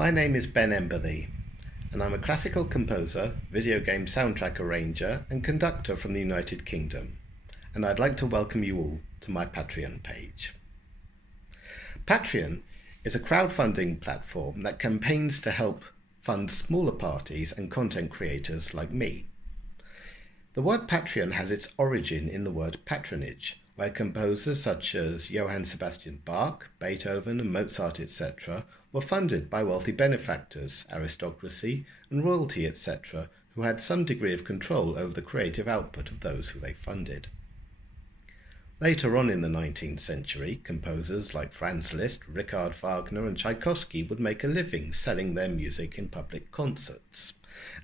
My name is Ben Emberley, and I'm a classical composer, video game soundtrack arranger, and conductor from the United Kingdom, and I'd like to welcome you all to my Patreon page. Patreon is a crowdfunding platform that campaigns to help fund smaller parties and content creators like me. The word Patreon has its origin in the word patronage, where composers such as Johann Sebastian Bach, Beethoven and Mozart etc. were funded by wealthy benefactors, aristocracy and royalty etc. who had some degree of control over the creative output of those who they funded. Later on in the 19th century, composers like Franz Liszt, Richard Wagner and Tchaikovsky would make a living selling their music in public concerts.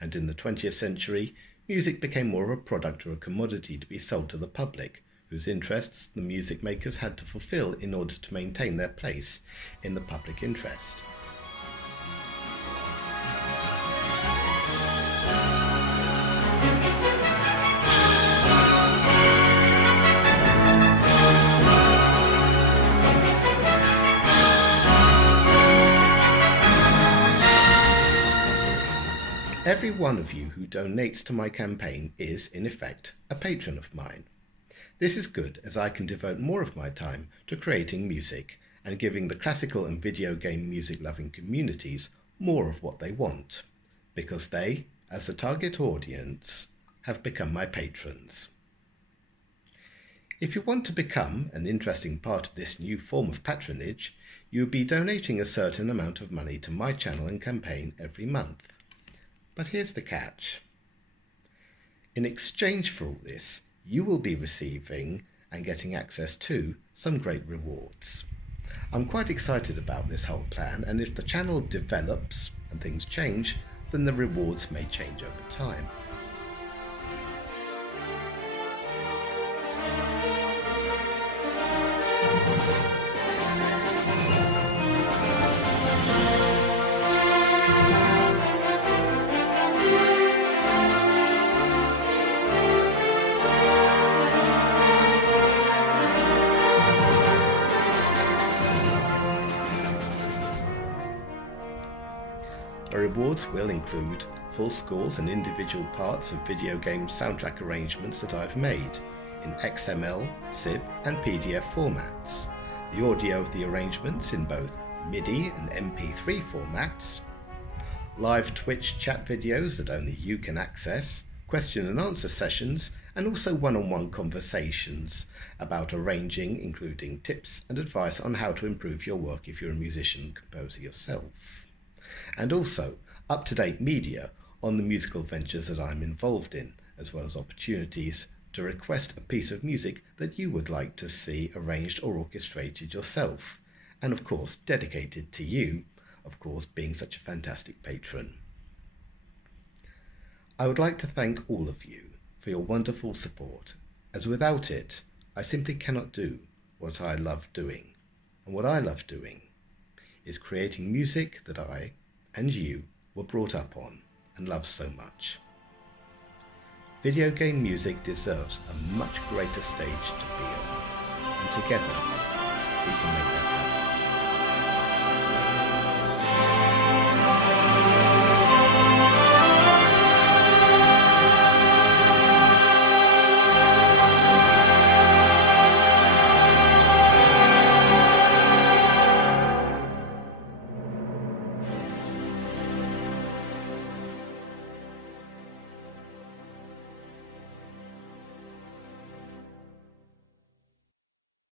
And in the 20th century, music became more of a product or a commodity to be sold to the public, whose interests the music makers had to fulfill in order to maintain their place in the public interest. Every one of you who donates to my campaign is, in effect, a patron of mine. This is good, as I can devote more of my time to creating music and giving the classical and video game music-loving communities more of what they want, because they, as the target audience, have become my patrons. If you want to become an interesting part of this new form of patronage, you'll be donating a certain amount of money to my channel and campaign every month. But here's the catch. In exchange for all this, you will be receiving and getting access to some great rewards. I'm quite excited about this whole plan, and if the channel develops and things change, then the rewards may change over time. The rewards will include full scores and individual parts of video game soundtrack arrangements that I've made in XML, ZIP and PDF formats, the audio of the arrangements in both MIDI and MP3 formats, live Twitch chat videos that only you can access, question and answer sessions, and also one-on-one conversations about arranging, including tips and advice on how to improve your work if you're a musician and composer yourself. And also up-to-date media on the musical ventures that I'm involved in, as well as opportunities to request a piece of music that you would like to see arranged or orchestrated yourself, and of course dedicated to you, of course being such a fantastic patron. I would like to thank all of you for your wonderful support, as without it I simply cannot do what I love doing, and what I love doing is creating music that I and you were brought up on and love so much. Video game music deserves a much greater stage to be on, and together we can make